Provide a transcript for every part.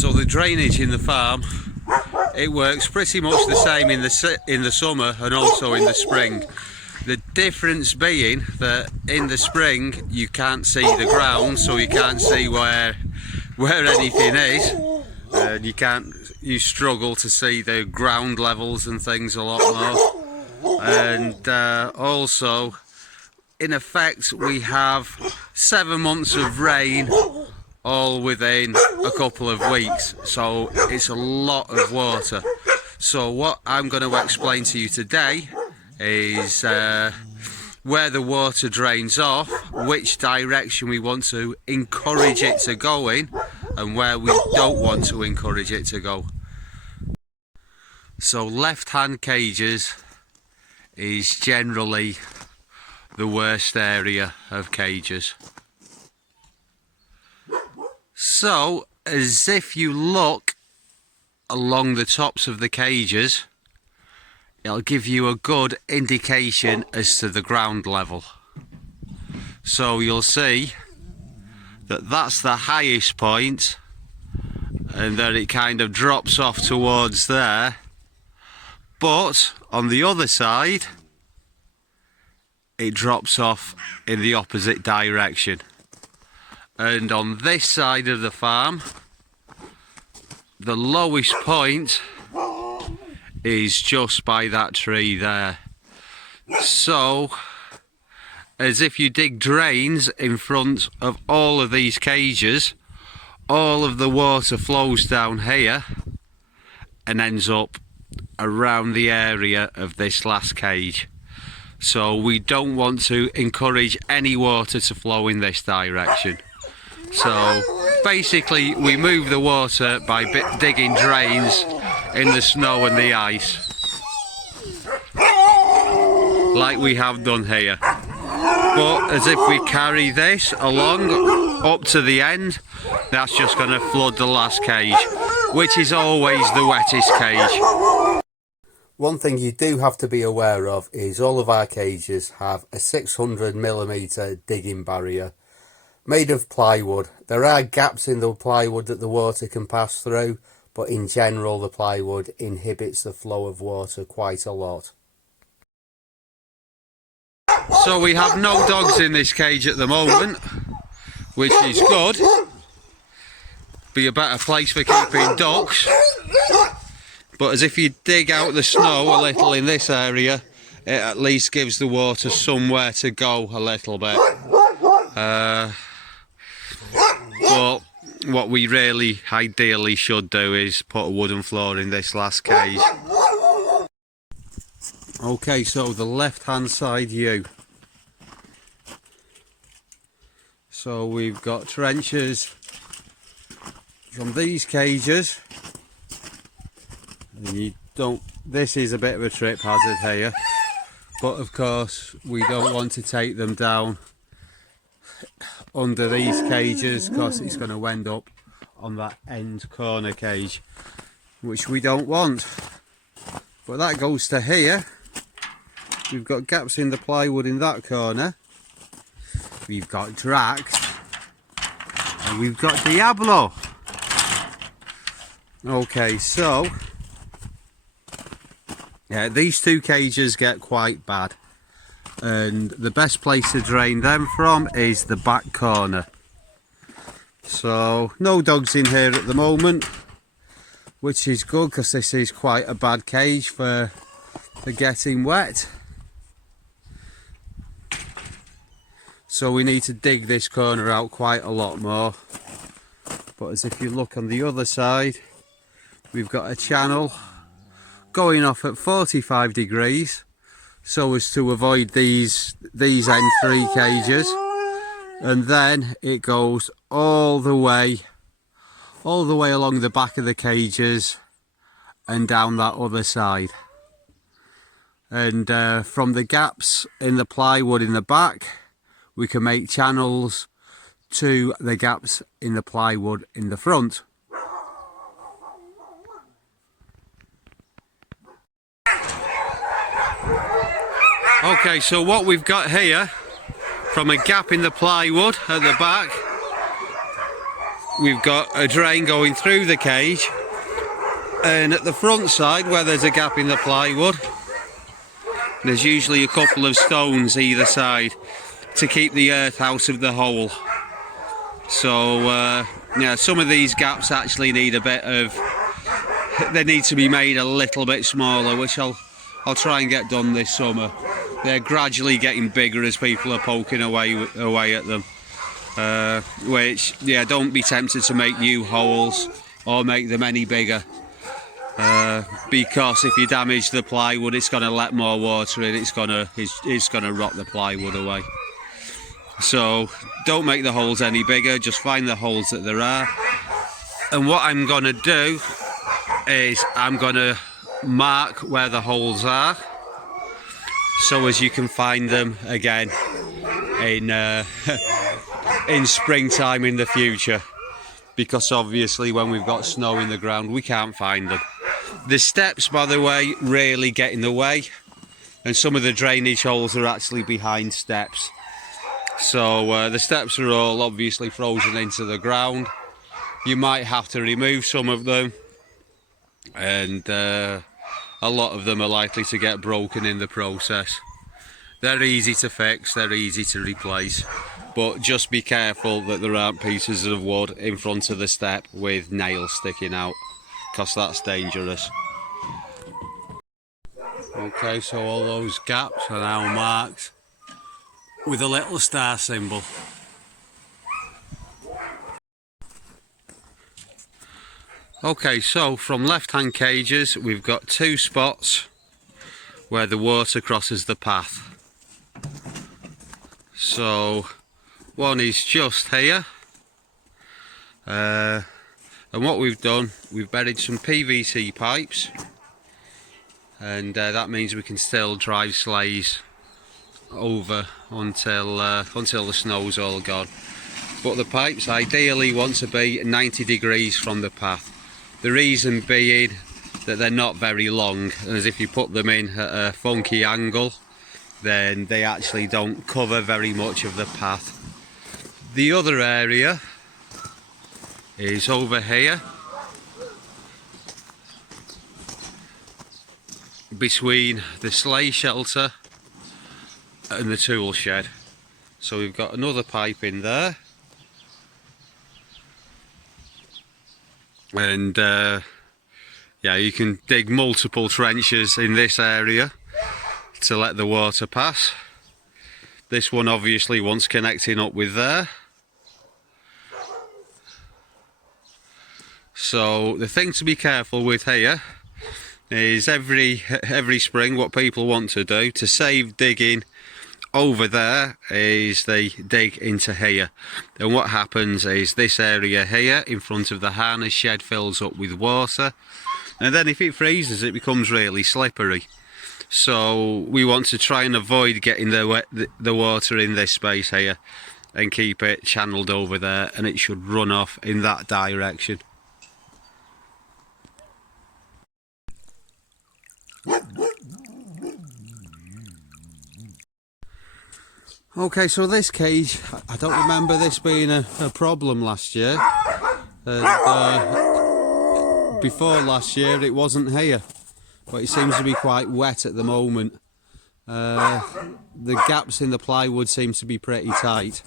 So the drainage in the farm, it works pretty much the same in the summer and also in the spring. The difference being that in the spring you can't see the ground, so you can't see where anything is, and you struggle to see the ground levels and things a lot more. And also, in effect, we have 7 months of rain all within a couple of weeks, so it's a lot of water. So what I'm going to explain to you today is where the water drains off, which direction we want to encourage it to go in, and where we don't want to encourage it to go. So left-hand cages is generally the worst area of cages. So, as if you look along the tops of the cages, it'll give you a good indication as to the ground level. So you'll see that that's the highest point, and then it kind of drops off towards there. But on the other side, it drops off in the opposite direction. And on this side of the farm, the lowest point is just by that tree there. So, as if you dig drains in front of all of these cages, all of the water flows down here and ends up around the area of this last cage. So we don't want to encourage any water to flow in this direction. So basically we move the water by digging drains in the snow and the ice, like we have done here. But as if we carry this along up to the end, that's just going to flood the last cage, which is always the wettest cage. One thing you do have to be aware of is all of our cages have a 600mm digging barrier made of plywood. There are gaps in the plywood that the water can pass through, but in general the plywood inhibits the flow of water quite a lot. So we have no dogs in this cage at the moment, which is good. Be a better place for keeping dogs. But as if you dig out the snow a little in this area, it at least gives the water somewhere to go a little bit. But what we really ideally should do is put a wooden floor in this last cage. Okay, so the left hand side view. So we've got trenches from these cages, and this is a bit of a trip hazard here, but of course we don't want to take them down under these cages because it's going to end up on that end corner cage, which we don't want. But that goes to here. We've got gaps in the plywood in that corner, we've got Drax, and we've got Diablo. Okay, so yeah, these two cages get quite bad, and the best place to drain them from is the back corner. So no dogs in here at the moment, which is good because this is quite a bad cage for getting wet. So we need to dig this corner out quite a lot more. But as if you look on the other side, we've got a channel going off at 45 degrees so as to avoid these N3 cages, and then it goes all the way along the back of the cages and down that other side. And from the gaps in the plywood in the back, we can make channels to the gaps in the plywood in the front. Okay, so what we've got here, from a gap in the plywood at the back, we've got a drain going through the cage, and at the front side where there's a gap in the plywood, there's usually a couple of stones either side to keep the earth out of the hole. So yeah, some of these gaps actually need a bit of, they need to be made a little bit smaller, which I'll try and get done this summer. They're gradually getting bigger as people are poking away at them. Which, yeah, don't be tempted to make new holes or make them any bigger, because if you damage the plywood, it's going to let more water in. It's going to rot the plywood away. So don't make the holes any bigger, just find the holes that there are. And what I'm going to do is I'm going to mark where the holes are, so as you can find them again in springtime in the future, because obviously when we've got snow in the ground we can't find them. The steps, by the way, really get in the way, and some of the drainage holes are actually behind steps. So the steps are all obviously frozen into the ground. You might have to remove some of them, and a lot of them are likely to get broken in the process. They're easy to fix, they're easy to replace, but just be careful that there aren't pieces of wood in front of the step with nails sticking out, because that's dangerous. Okay, so all those gaps are now marked with a little star symbol. Okay, so from left-hand cages we've got two spots where the water crosses the path. So one is just here, and what we've done, we've buried some PVC pipes, and that means we can still drive sleighs over until the snow's all gone. But the pipes ideally want to be 90 degrees from the path. The reason being that they're not very long, and as if you put them in at a funky angle, then they actually don't cover very much of the path. The other area is over here, between the sleigh shelter and the tool shed. So we've got another pipe in there, and yeah, you can dig multiple trenches in this area to let the water pass. This one obviously wants connecting up with there. So the thing to be careful with here is every spring what people want to do to save digging over there is they dig into here, and what happens is this area here in front of the harness shed fills up with water, and then if it freezes it becomes really slippery. So we want to try and avoid getting the water in this space here and keep it channeled over there, and it should run off in that direction. Okay, so this cage, I don't remember this being a problem last year. Before last year it wasn't here, but it seems to be quite wet at the moment. The gaps in the plywood seem to be pretty tight,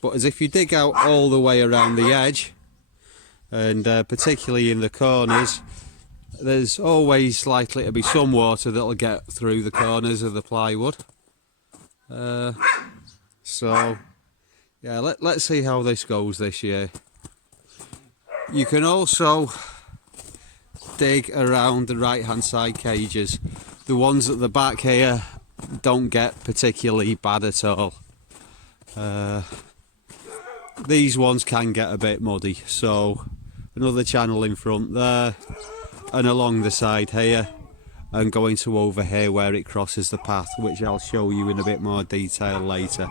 but as if you dig out all the way around the edge, and particularly in the corners, there's always likely to be some water that'll get through the corners of the plywood. So yeah, let's see how this goes this year. You can also dig around the right hand side cages. The ones at the back here don't get particularly bad at all. These ones can get a bit muddy, so another channel in front there and along the side here, and going to over here where it crosses the path, which I'll show you in a bit more detail later.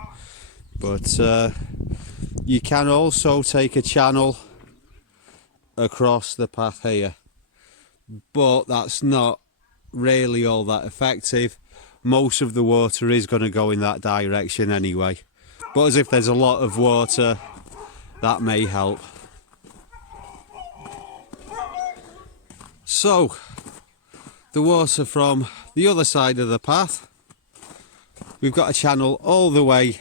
But you can also take a channel across the path here, but that's not really all that effective. Most of the water is going to go in that direction anyway, but as if there's a lot of water, that may help. So the water from the other side of the path, we've got a channel all the way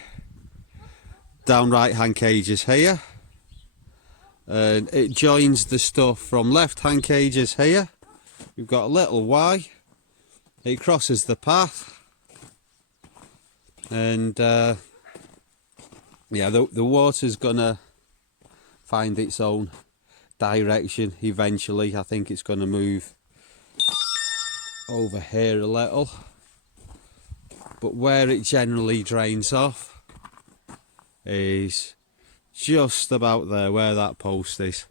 down right hand cages here, and it joins the stuff from left hand cages here. We've got a little Y, it crosses the path, and yeah, the water's gonna find its own direction eventually. I think it's gonna move over here a little, but where it generally drains off is just about there where that post is.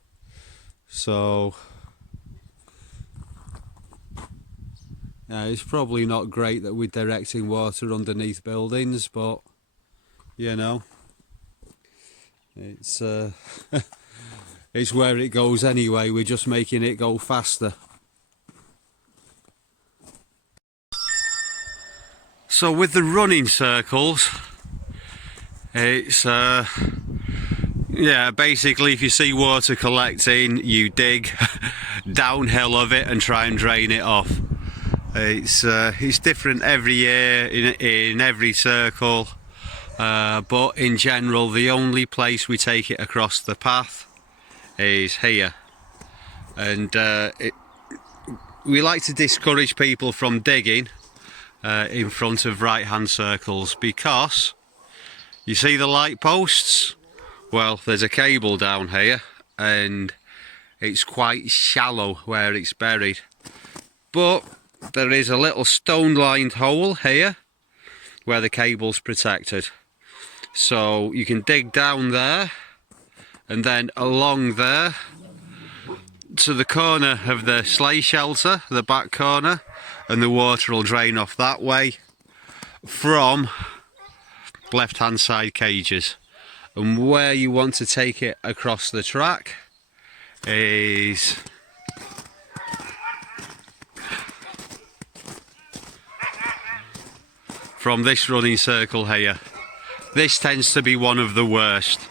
So it's probably not great that we're directing water underneath buildings, but you know, it's it's where it goes anyway. We're just making it go faster. So with the running circles, it's yeah, basically if you see water collecting, you dig downhill of it and try and drain it off. It's different every year in every circle, but in general the only place we take it across the path is here, and we like to discourage people from digging in front of right hand circles, because you see the light posts, well, there's a cable down here and it's quite shallow where it's buried, but there is a little stone lined hole here where the cable's protected, so you can dig down there and then along there to the corner of the sleigh shelter, the back corner, and the water will drain off that way from left hand side cages. And where you want to take it across the track is from this running circle here. This tends to be one of the worst.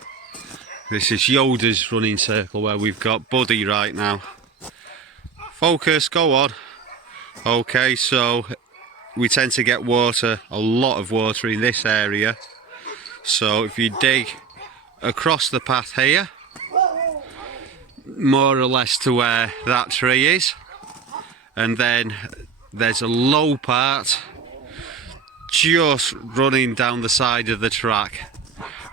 This is Yoda's running circle where we've got Buddy right now. Focus, go on. Okay, so we tend to get water, a lot of water in this area. So if you dig across the path here, more or less to where that tree is, and then there's a low part just running down the side of the track,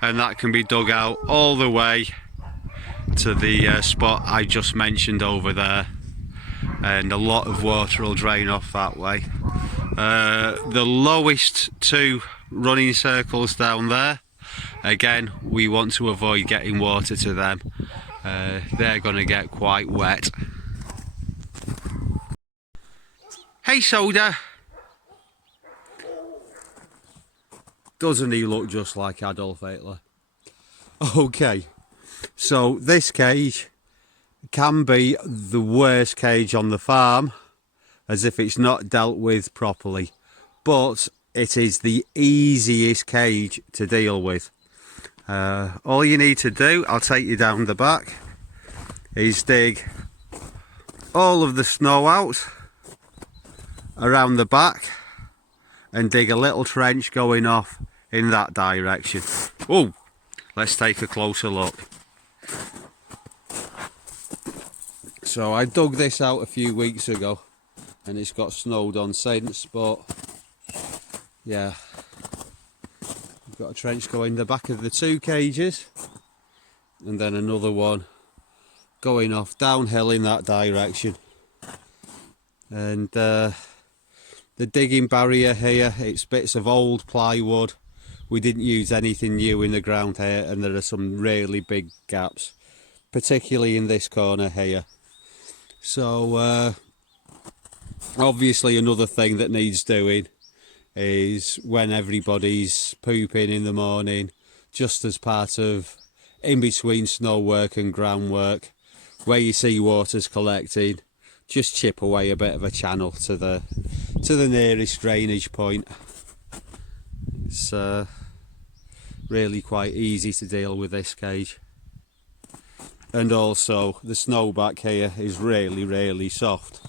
and that can be dug out all the way to the spot I just mentioned over there, and a lot of water will drain off that way. The lowest two running circles down there, again, we want to avoid getting water to them. They're going to get quite wet. Hey Soda! Doesn't he look just like Adolf Hitler? Okay, so this cage can be the worst cage on the farm, as if it's not dealt with properly, but it is the easiest cage to deal with. All you need to do, I'll take you down the back, is dig all of the snow out around the back and dig a little trench going off in that direction. Oh, let's take a closer look. So I dug this out a few weeks ago and it's got snowed on since, but yeah, we've got a trench going in the back of the two cages and then another one going off downhill in that direction. And the digging barrier here, it's bits of old plywood. We didn't use anything new in the ground here, and there are some really big gaps, particularly in this corner here. So obviously another thing that needs doing is when everybody's pooping in the morning, just as part of in between snow work and groundwork, where you see water's collecting, just chip away a bit of a channel to the nearest drainage point. It's really quite easy to deal with this cage. and also the snow back here is really soft,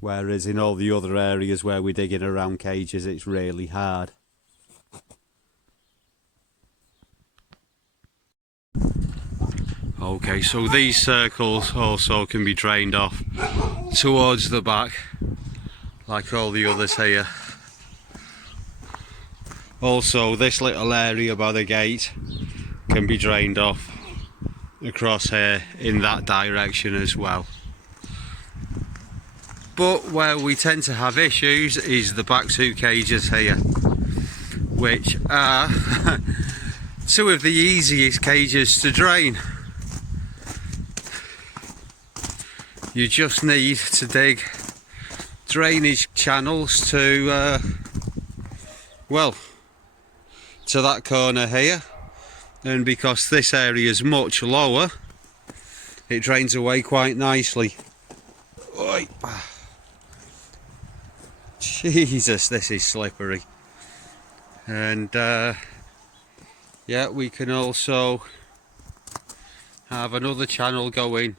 whereas in all the other areas where we're digging around cages it's really hard. Okay, so these circles also can be drained off towards the back like all the others here. Also this little area by the gate can be drained off across here in that direction as well. But where we tend to have issues is the back two cages here, which are two of the easiest cages to drain. You just need to dig drainage channels to well, to that corner here, and because this area is much lower it drains away quite nicely. Oi. Jesus, this is slippery. And yeah, we can also have another channel going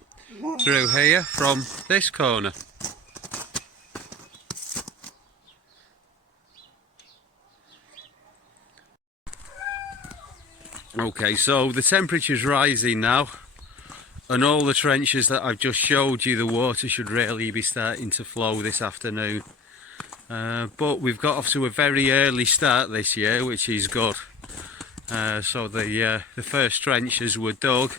through here from this corner. Okay, so the temperature's rising now, and all the trenches that I've just showed you, the water should really be starting to flow this afternoon. But we've got off to a very early start this year, which is good. So the first trenches were dug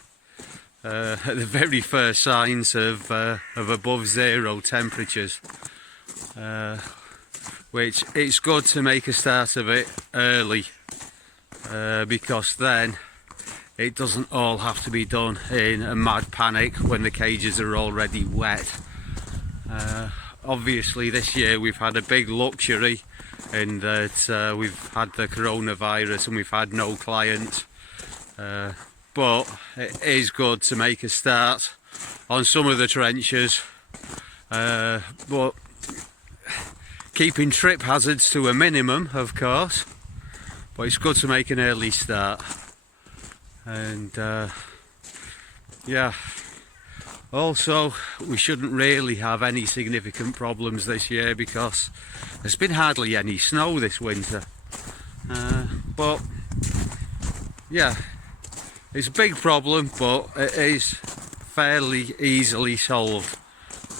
at the very first signs of above zero temperatures, which it's good to make a start of it early, because then it doesn't all have to be done in a mad panic when the cages are already wet. Obviously this year we've had a big luxury in that we've had the coronavirus and we've had no clients, but it is good to make a start on some of the trenches, but keeping trip hazards to a minimum, of course, but it's good to make an early start. And yeah, also we shouldn't really have any significant problems this year because there's been hardly any snow this winter, but yeah, it's a big problem, but it is fairly easily solved.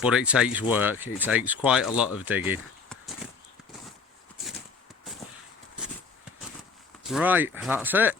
But it takes work, it takes quite a lot of digging. Right, that's it.